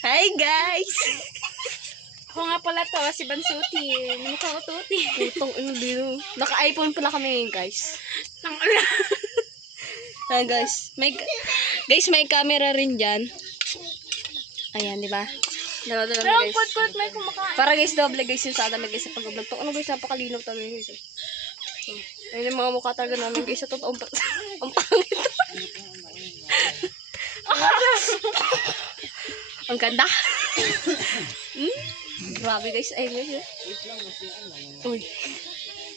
Hi guys! Ako nga pala to, si Bansuti. Mukha ko tuti. Putong ino dito. Naka-iPhone pala kami ngayon guys. Nang ala. Ayan guys. May camera rin dyan. Ayan, di ba? Dalawa-dalawa Pero guys. put may kumakain. Para guys, doble guys yung sa atin guys sa pag-vlog to. Ano guys, napakalinaw talaga guys. Ayun yung mga mukha talaga namin guys. Sa totoong ang pangit. Ang ganda. Grabe guys. Ayun guys. Uy.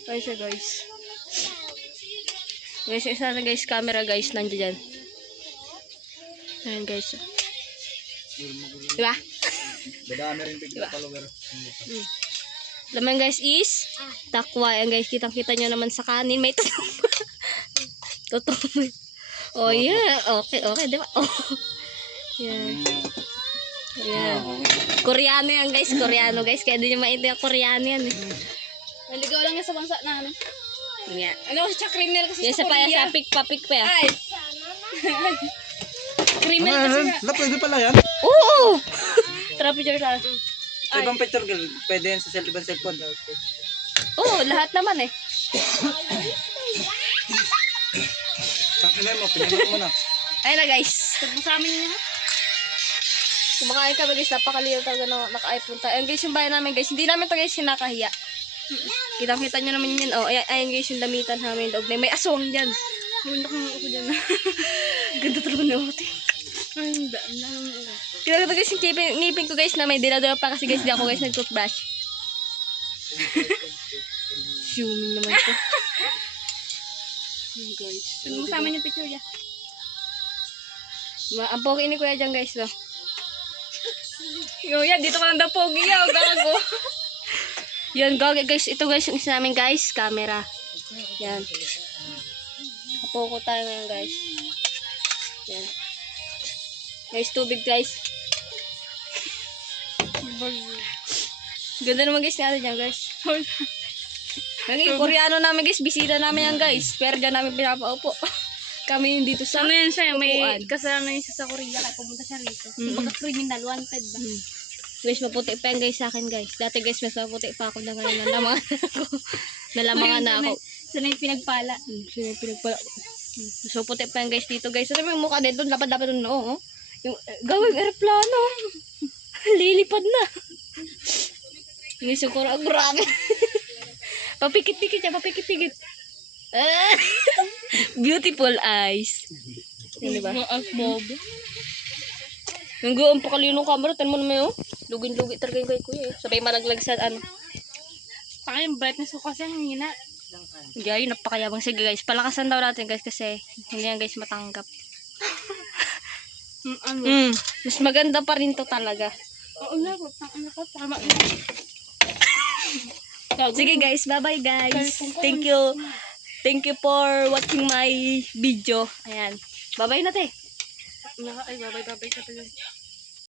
Ayun siya guys. Guys, isa na guys, camera guys, nandiyan dyan. Ayun guys. Diba? Dadami rin tigil follower. Laman guys is takwa. Ayan guys, kitang-kita nyo naman sa kanin. May totoo. Oh yeah. Okay, diba? Oh. Yan. Yan. Koreano yan guys. Koreano guys. Kaya din nyo maintindihan Koreano yan eh. Naligaw lang yan sa bansa na ano. Yan. Ano, siya criminal kasi Yan sa sa pa Korea. sa pik pa ya. Ay. Criminal kasi nga. Pwede pala yan. Oo! Tara picture sa. Ibang picture girl. Pwede yan sa ibang cellphone. Oo, lahat naman eh. Tangina mo, pinamit mo na. Ayun na guys. Tag mo sa amin niya. Kumakain kami guys. Napakaliw talaga na naka-iPhone tayo. Ayun guys yung bayan namin guys. Hindi namin to guys sinakahiya. Kitang-kita nyo naman yun. Oh, ayan guys yung damitan namin. May aswang dyan. Bundok ng ako dyan. Ganda talaga na ote. Ang daan. Kita guys yung ngipin ko guys na may dila-dila pa kasi guys di ako guys nag-toothbrush. Zooming naman ko. Ayun guys. Tag mo sa amin yung picture niya. Ang pogi ni kuya dyan guys no. Kuya, dito ka lang daw pogi yaw. Gago. Yan guys. Ito guys yung isa namin guys. Camera. Yan. Kapoko tayo ngayon guys. Yan. Guys, tubig guys. Ganda naman guys natin dyan guys. Nanging Koreano namin guys. Bisita namin yan guys. Pero dyan namin pinapaupo. Kami yung dito sa Ano yan siya? May upuan. kasalanan yun siya sa Korea. Kaya pumunta siya rito. Kumbaga criminal, wanted ba? Guys, maputi pa yan guys sa akin guys. Dati guys, mas maputi pa ako na ngayon. Nalamangan ako. Nalamangan na ako. Sana yung pinagpala. Sino yung pinagpala ko? Mas maputi pa yan guys dito guys. Ano yung mukha dito? Lapad-lapad doon. Oo. Yung gawing aeroplano. Lilipad na. Yung sukura. Grabe. Papikit-pikit siya. Papikit-pikit. Beautiful eyes. Yan diba? Bob. Yung gawang pakaliw ng camera. Tan mo naman yun. Lugin-lugin talaga yung kay kuya. Sabay malaglag sa ano. Saka yung brightness ko kasi ang hina. Gaya, napakayabang. Sige guys, palakasan daw natin guys kasi hindi yan guys matanggap. Mas maganda pa rin to talaga. Oo nga po. Ano ko? Tama. Sige guys, bye-bye guys. Thank you. Thank you for watching my video. Ayan. Bye-bye na te. Ay, babay ka pa yun.